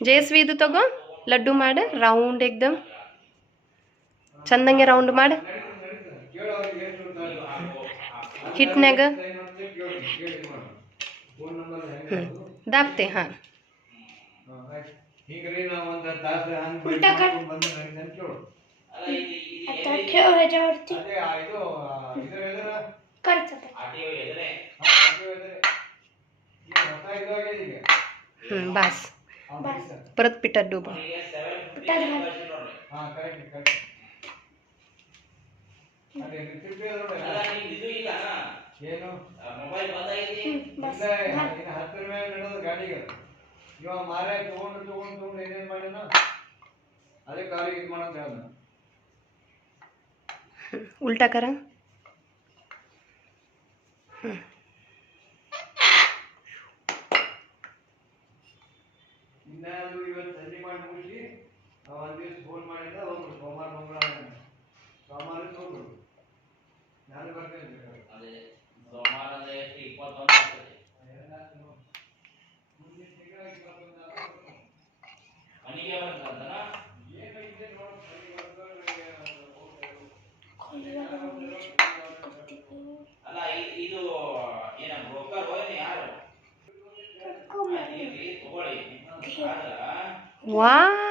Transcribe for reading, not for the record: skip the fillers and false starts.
ಜಯಸ್ವಿ ಇದು ತಗೋ ಲಡ್ಡು ಮಾಡು ರೌಂಡ್ ಎಕ್ದಮ್ ಚಂದಂಗೆ ರೌಂಡ್ ಮಾಡು ಹಿಟ್ನಾಗ ದಾಪ್ತೆ ಹಾಂ बस परत पिठात डुबव उल्टा करा वाह